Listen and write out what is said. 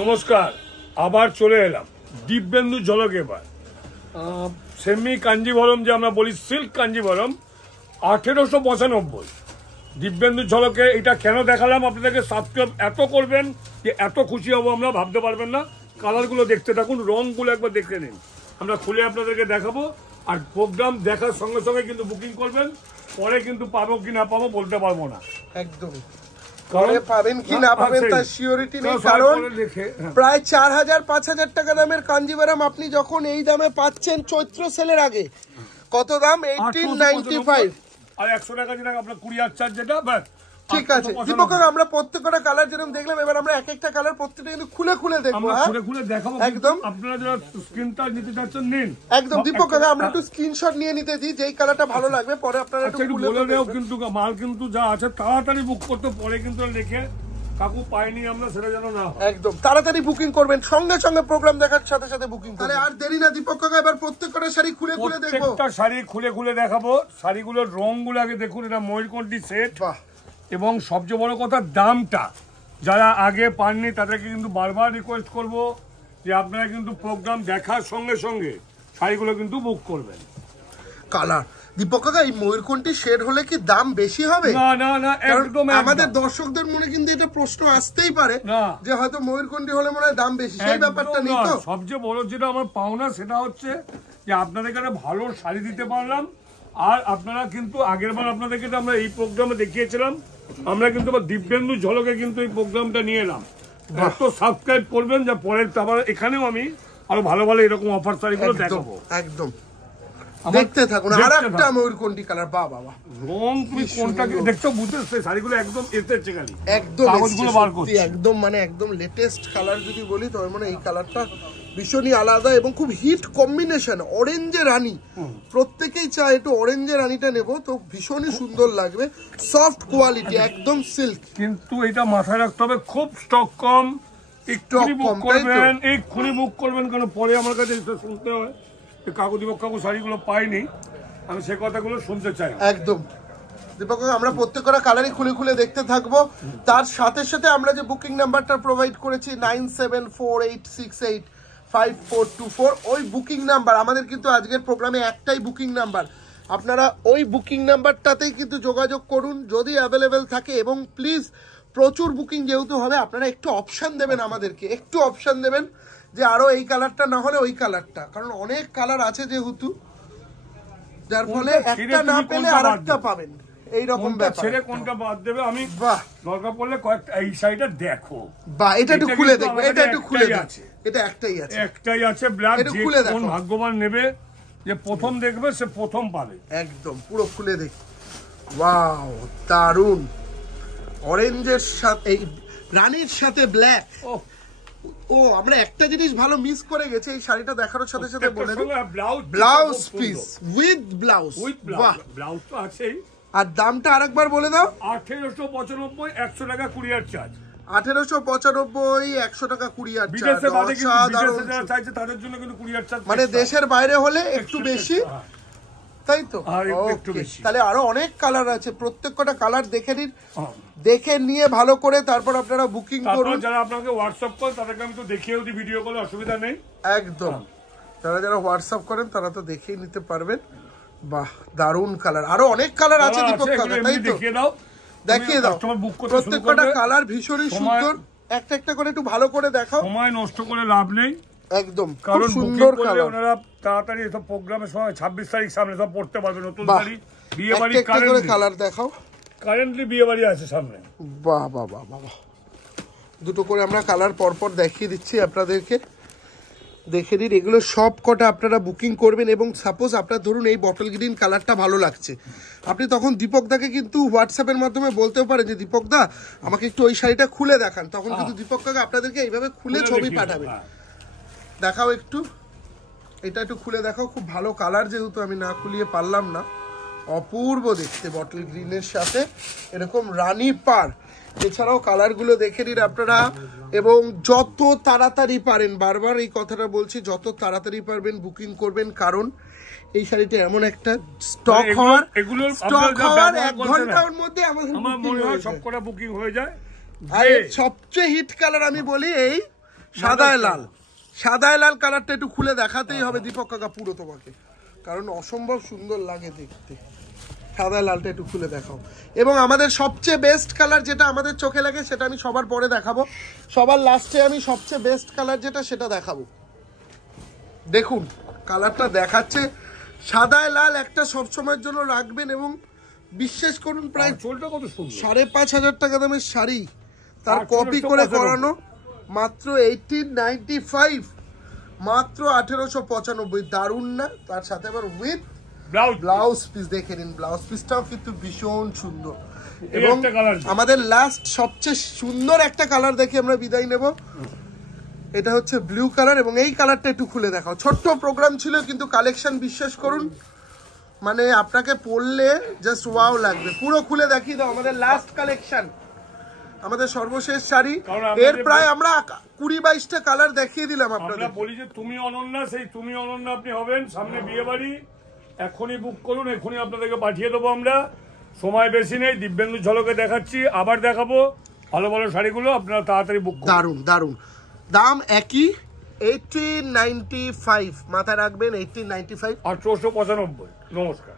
নমস্কার, আবার চলে এলাম দিব্যেন্দু ঝলক। এবার সেমি কাঞ্জিভরম, যে আমরা বলি সিল্ক কাঞ্জিভরম, 1895। দিব্যেন্দু ঝলকে এটা কেন দেখালাম আপনাদেরকে? সাবস্ক্রাইব এত করবেন যে এত খুশি হব আমরা, ভাবতে পারবেন না। কালারগুলো দেখতে থাকুন, রংগুলো একবার দেখে নিন, আমরা খুলে আপনাদেরকে দেখাবো। আর প্রোগ্রাম দেখার সঙ্গে সঙ্গে কিন্তু বুকিং করবেন, পরে কিন্তু পাবো কি না পাবো বলতে পারবো না। একদম পরে পাবেন কি না পাবেন তার সিওরিটি নেই, কারণ প্রায় 4000-5000 টাকা দামের কাঞ্জিভারাম আপনি যখন এই দামে পাচ্ছেন চৈত্র সেলের আগে। কত দাম? 1895। আর 100 টাকা যেটা আপনার কুরিয়ার চার্জ, যেটা ঠিক আছে। দীপক কাকা, আমরা প্রত্যেকটা কালার যেরকম দেখলাম, এবার আমরা এক একটা কালার প্রত্যেকটা কিন্তু খুলে খুলে দেখবো। খুলে খুলে দেখাবো একদম। আপনারা যারা স্ক্রিনটা নিতে চাচ্ছেন নিন একদম। দীপক কাকা, আমরা একটু স্ক্রিনশট নিয়ে নিতে দিই, যেই কালারটা ভালো লাগবে পরে আপনারা একটু বলে দেও। কিন্তু মাল কিন্তু যা আছে তাড়াতাড়ি বুক করতে, পরে কিন্তু লিখে কাকু পাইনি আমরা সেটা যেন না। একদম তাড়াতাড়ি বুকিং করবেন, সঙ্গে সঙ্গে প্রোগ্রাম দেখার সাথে সাথে বুকিং করবেন। আর দেরি না দীপক কাকা, এবার প্রত্যেকটা শাড়ি খুলে খুলে দেখবো। প্রত্যেকটা শাড়ি খুলে খুলে দেখাবো। শাড়িগুলোর রংগুলো আগে দেখুন, এটা ময়ূরকণ্ঠী সেট। এবং সবচেয়ে বড় কথা, দামটা যারা আগে পাননি তাদেরকে কিন্তু বারবার রিকোয়েস্ট করব যে আপনারা কিন্তু প্রোগ্রাম দেখার সঙ্গে সঙ্গে শাড়িগুলো কিন্তু বুক করবেন। কালার দীপক কাকা, এই ময়ূরকণ্ঠী শেড হলে কি দাম বেশি হবে? না না না, একদম। আমাদের দর্শকদের মনে কিন্তু এটা প্রশ্ন আসতেই পারে যে হয়তো ময়ূরকণ্ঠী হলে মনে হয় দাম বেশি, সেই ব্যাপারটা নেই তো। সবচেয়ে বড় যেটা আমার পাওনা সেটা হচ্ছে যে আপনাদের এখানে ভালো শাড়ি দিতে পারলাম। আর আপনারা কিন্তু আগের বার আপনাদেরকে আমরা এই প্রোগ্রামে দেখিয়েছিলাম, আমরা কিন্তু দিব্যেন্দু ঝলকে কিন্তু এই প্রোগ্রামটা নিয়ে এলাম। এত সাবস্ক্রাইব করবেন যা পরের আবার এখানেও আমি আরো ভালো ভালো এরকম অফার শাড়িগুলো দেখাবো। একদম দেখতে থাকুন। আর একটা ময়ূরকণ্ঠী কালার, বাবা রং তুমি কোনটা দেখছো বুঝতে, শাড়িগুলো একদম এসেছে খালি, একদম কাগজগুলো বার করছি, একদম মানে একদম লেটেস্ট কালার যদি বলি তবে মানে এই কালারটা ভীষণই আলাদা এবং খুব হিট কম্বিনেশন। অরেঞ্জে রানী, প্রত্যেকেই চায় একটু অরেঞ্জে রানীটা নেবো, তো ভীষণই সুন্দর লাগবে। সফট কোয়ালিটি, একদম সিল্ক। কিন্তু এটা মাথায় রাখতে হবে, খুব স্টক কম, এক্ষুনি বুক করবেন, এক্ষুনি বুক করবেন, কারণ পরে আমার কাছে শুনতে হয় কাকু দীপক কাকু শাড়িগুলো পাইনি, আমি সে কথাগুলো শুনতে চাই। একদম দীপক কাকু, আমরা প্রত্যেকটা কালারই খুলে খুলে দেখতে থাকবো। তার সাথে সাথে আমরা যে বুকিং নাম্বারটা প্রোভাইড করেছি 9748685424, ওই বুকিং নাম্বার আমাদের কিন্তু আজকের প্রোগ্রামে একটাই বুকিং নাম্বার। আপনারা ওই বুকিং নাম্বারটাতেই কিন্তু যোগাযোগ করুন যদি অ্যাভেলেবেল থাকে। এবং প্লিজ প্রচুর বুকিং যেহেতু হবে, আপনারা একটু অপশান দেবেন আমাদেরকে, একটু অপশান দেবেন যে আরো এই কালারটা না হলে ওই কালারটা, কারণ অনেক কালার আছে যেহেতু, যার ফলে একটা না পেলে আরেকটা পাবেন, এইরকম ব্যাপার। ছেড়ে কোনটা বাদ দেবে আমি দরকার পড়লে কয়েকটা এই শাড়িটা দেখো, বা এটা একটু খুলে দেখো, এটা একটু খুলে আছে, এটা একটাই আছে ব্ল্যাক। যে কোন ভাগ্যবান নেবে, যে প্রথম দেখবে সে প্রথম পাবে। একদম পুরো খুলে দেখ। ওয়াও, দারুন। অরেঞ্জের সাথে এই রানীর সাথে ব্ল্যাক। ও, আমরা একটা জিনিস ভালো মিস করে গেছি, এই শাড়িটা দেখানোর সাথে সাথে বলে দিই, ব্লাউজ পিস উইথ ব্লাউজ। বাহ, ব্লাউজ তো আছেই। আর দামটা আরেকবার বলে দাও। 1895, 100 টাকা কুরিয়ার চার্জ। 1895, 100 টাকা কুরিয়ার চার্জ। বিদেশে যারা চাইছে তাদের জন্য কিন্তু কুরিয়ার চার্জ, মানে দেশের বাইরে হলে একটু বেশি, তাই তো? তাহলে আরো অনেক কালার আছে, প্রত্যেকটা কালার দেখে নিন, দেখে নিয়ে ভালো করে তারপর আপনারা বুকিং করুন। যারা আপনাকে হোয়াটসঅ্যাপ করেন তাদেরকে আমি তো দেখিয়েও দিই ভিডিও কলে, অসুবিধা নেই। একদম, যারা হোয়াটসঅ্যাপ করেন তারা তো দেখেই নিতে পারবেন। বাহ, দারুন কালার, আরো অনেক কালার আছে দীপক কাকা, তাই তো? দেখিয়ে দাও প্রত্যেকটা কালার ভীষণই সুন্দর, একটা একটা করে একটু ভালো করে দেখাও, সময় নষ্ট করে লাভ নেই। একদম, কারণ সুন্দর কালার, ওনারা তাড়াতাড়ি এসব প্রোগ্রামের সময় 26 তারিখ সামনে সব পড়তে পারবে। নতুন শাড়ি, বিয়ে বাড়ি, কালার দেখাও, কারেন্টলি বিয়ে বাড়ি আছে সামনে। বাহ বাহ বাহ বাহ, দুটো করে আমরা কালার পরপর দেখিয়ে দিচ্ছি আপনাদেরকে, দেখে দিন। এগুলো সব কটা আপনারা বুকিং করবেন। এবং সাপোজ আপনার ধরুন এই বটল গ্রিন কালারটা ভালো লাগছে, আপনি তখন দীপক দাকে কিন্তু হোয়াটসঅ্যাপের মাধ্যমে বলতেও পারেন যে দীপক দা আমাকে একটু ওই শাড়িটা খুলে দেখান, তখন কিন্তু দীপক কাকা আপনাদেরকে এইভাবে খুলে ছবি পাঠাবে। দেখাও একটু, এটা একটু খুলে দেখাও, খুব ভালো কালার, যেহেতু আমি না খুলিয়ে পারলাম না। অপূর্ব দেখতে বটল গ্রিনের সাথে এরকম রানী পার। এছাড়াও কালারগুলো দেখে নিন আপনারা, এবং যত তাড়াতাড়ি পারেন, বারবার এই কথাটা বলছি, যত তাড়াতাড়ি পারবেন বুকিং করবেন, কারণ এই শাড়িটা এমন একটা স্টক হওয়ার 1 ঘন্টার মধ্যে আমাদের সবকটা বুকিং হয়ে যায়। আর সবচেয়ে হিট কালার আমি বলি এই সাদায় লাল, সাদায় লাল কালারটা একটু খুলে দেখাতেই হবে দীপক কাকা পুরো তোমাকে, কারণ অসম্ভব সুন্দর লাগে দেখতে। সাদায় লালটা একটু খুলে দেখাও। এবং আমাদের সবচেয়ে বেস্ট কালার যেটা আমাদের চোখে লাগে সেটা আমি সবার পরে দেখাবো, সবার লাস্টে আমি সবচেয়ে বেস্ট কালার যেটা সেটা দেখাবো। দেখুন কালারটা দেখাচ্ছে, সাদায় লাল একটা সবসময়ের জন্য রাখবেন এবং বিশ্বাস করুন প্রায় চোলটা কত সুন্দর, 5,500 টাকা দামের শাড়ি তার কপি করে করানো, মাত্র 1895, মাত্র 1895। দারুণ না? তার সাথে আবার উইথ ব্লাউজ পিস, দেখে নিন ব্লাউজ পিসটাও কিন্তু ভীষণ সুন্দর। এবং আমাদের লাস্ট সবচেয়ে সুন্দর একটা কালার দেখে আমরা বিদায় নেব, এটা হচ্ছে ব্লু কালার। এবং এই কালারটা একটু খুলে দেখাও। ছোট্ট প্রোগ্রাম ছিল কিন্তু কালেকশন বিশ্বাস করুন মানে আপনাকে পরলে জাস্ট ওয়াও লাগবে। পুরো খুলে দেখিয়ে দাও আমাদের লাস্ট কালেকশন, আমাদের সর্বশেষ শাড়ি। এর প্রায় আমরা 20-22টা কালার দেখিয়ে দিলাম আপনাদের। বলি যে তুমি অনন্যা, সেই তুমি অনন্যা আপনি হবেন। সামনে বিয়ে বাড়ি, এখনই বুক করুন, এখনই আপনাদেরকে পাঠিয়ে দেবো আমরা। সময় বেশি নেই, দিব্যেন্দু ঝলকে দেখাচ্ছি, আবার দেখাবো ভালো ভালো শাড়িগুলো, আপনারা তাড়াতাড়ি বুক করুন। দারুন দারুন, দাম একই 1895, মাথায় রাখবেন 1895। 1895। নমস্কার।